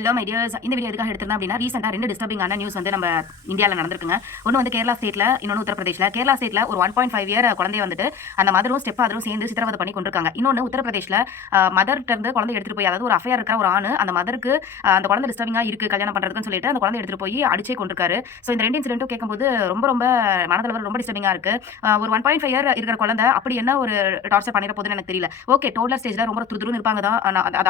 Hello my tears, இந்த video எதுக்காக எடுத்திருந்தேன் அப்படின்னா, ரீசெண்டாக 2 டிஸ்டர்பிங்கான நியூஸ் வந்து நம்ம இந்தியாவில் நடந்திருக்குங்க. ஒன்று வந்து கேரளா ஸ்டேட்டில், இன்னொன்று உத்தரப்பிரதேஷில். கேரளா ஸ்டேட்டில் ஒரு 1.5 இயர் குழந்தைய வந்துட்டு அந்த மதரும் ஸ்டெப் ஃபாதரும் சேர்ந்து சித்திரவதை பண்ணி கொண்டிருக்காங்க. இன்னொன்று உத்தரப்பிரதேஷில் மதர்கிட்ட இருந்து குழந்தை எடுத்துகிட்டு போய், அதாவது ஒரு அஃபையர் இருக்கிற ஒரு ஆண் அந்த மதருக்கு அந்த குழந்தை டிஸ்டர்பிங்காக இருக்குது கல்யாணம் பண்ணுறதுன்னு சொல்லிட்டு அந்த குழந்தை எடுத்துகிட்டு போய் அடிச்சே கொண்டிருக்காரு. ஸோ இந்த 2 இன்சிடென்ட்டும் கேட்கும்போது ரொம்ப மனதளவில் ரொம்ப டிஸ்டர்பிங்காக இருக்குது. ஒரு 1.5 இயர் இருக்கிற குழந்தை அப்படி என்ன ஒரு டார்ச்சர் பண்ணிட போகுதுன்னு எனக்கு தெரியல. ஓகே, டோட்லர் ஸ்டேஜில் ரொம்ப துருதுருன்னு இருப்பாங்க தான்.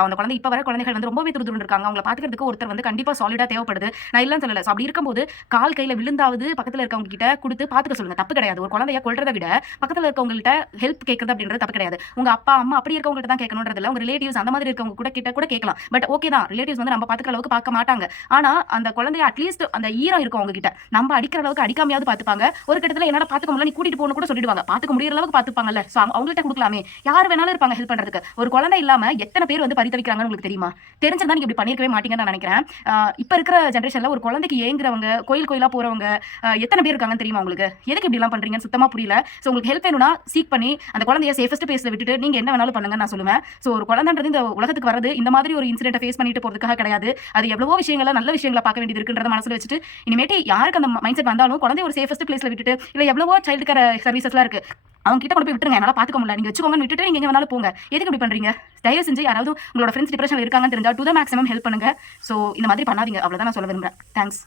அந்த குழந்தை இப்போ வர குழந்தைகள் வந்து ரொம்பவே துருதுருன்னு இருக்காங்க. அவங்களை பார்த்துக்கிறதுக்கு ஒருத்தர் வந்து கண்டிப்பா சாலிடா தேவைப்படுது. நான் இல்லன்னு சொல்லல. சோ அப்படி இருக்கும்போது கால் கையில விழுந்தாவது பக்கத்துல இருக்கவங்க கிட்ட கொடுத்து பாத்துக்க சொல்லுங்க. தப்பு கிடையாது. ஒரு குழந்தைய கொல்றதை விட பக்கத்துல இருக்கவங்க கிட்ட ஹெல்ப் கேக்குறது அப்படின்றது தப்பு கிடையாது. உங்க அப்பா அம்மா அப்படி இருக்கவங்க கிட்ட தான் கேட்கணும்ன்றது இல்ல. உங்க ரிலேட்டிவ்ஸ் அந்த மாதிரி இருக்கவங்க கூட கேட்கலாம். பட் ஓகே தான், ரிலேட்டிவ்ஸ் வந்து நம்ம பாத்துக்கிற அளவுக்கு பார்க்க மாட்டாங்க. ஆனா அந்த குழந்தைய அட்லீஸ்ட் அந்த ஈரம் இருக்கும் அவங்க கிட்ட, நம்ம அடிக்கிற அளவுக்கு அடிக்காமையாவது பாத்துப்பாங்க. ஒரு கட்டத்துல என்னடா பாத்துக்க முடியல, நீ கூட்டிட்டு போகணும் கூட சொல்லிடுவாங்க. பாத்துக்க முடியற அளவுக்கு பாத்துப்பாங்கல்ல. சோ அவங்கள்ட்ட கொடுக்கலாமே. யார் வேணாலும் இருப்பாங்க ஹெல்ப் பண்றதுக்கு. ஒரு குழந்தை இல்லாம எத்தனை பேர் வந்து பரிதவிக்கிறாங்கன்னு உங்களுக்கு தெரியுமா? தெரிஞ்சிருந்தா நீங்க இப்படி பண்ணிருக்கவே மாட்டீங்கன்னு நான் நினைக்கிறேன். இப்ப இருக்கிற ஜென்ரேஷன்ல ஒரு குழந்தைக்கு ஏங்குறவங்க, கோயிலா போறவங்க எத்தனை பேர் இருக்காங்கன்னு தெரியுமா உங்களுக்கு? எதுக்கு இப்படி எல்லாம் பண்றீங்கன்னு சுத்தமா புரியல. சோ உங்களுக்கு ஹெல்ப் வேணும்னா சீக் பண்ணி அந்த குழந்தைய சேஃபஸ்ட் பிளேஸ்ல விட்டுட்டு நீங்க என்ன வேணாலும் பண்ணுங்க நான் சொல்லுவேன். சோ ஒரு குழந்தைன்றது இந்த உலகத்துக்கு வரது இந்த மாதிரி ஒரு இன்சிடென்ட் ஃபேஸ் பண்ணிட்டு போறதுக்காக கிடையாது. அது எவ்வளவோ விஷயங்கள நல்ல விஷயங்களை பார்க்க வேண்டியது இருக்குன்றத மனசுல வச்சுட்டு இனிமேட்டு யாருக்கு அந்த மைண்ட் செட் வந்தாலும் குழந்தைய ஒரு சேஃபஸ்ட் பிளேஸ்ல விட்டுட்டு, இல்ல எவ்வளவோ சைல்டு கேர் சர்வீசஸ்லாம் இருக்கு, அவங்க கிட்ட கொண்டு போய் விட்டுருங்க. என்னால பாத்துக்க முடியல, நீங்க வச்சுக்கோங்கன்னு விட்டுட்டு நீங்க எங்க வேணாலும் போங்க. எதுக்கு இப்படி பண்றீங்க? தயவு செஞ்சு யாராவது உங்களோட ஃப்ரெண்ட்ஸ் டிப்ரெஷன்ல இருக்காங்கன்னு தெரிஞ்சா டு த மேக்ஸிமம் ஹெல்ப் பண்ணுங்க. சோ இந்த மாதிரி பண்ணாதீங்க. அவ்வளவுதான் நான் சொல்ல விரும்புறேன். தேங்க்ஸ்.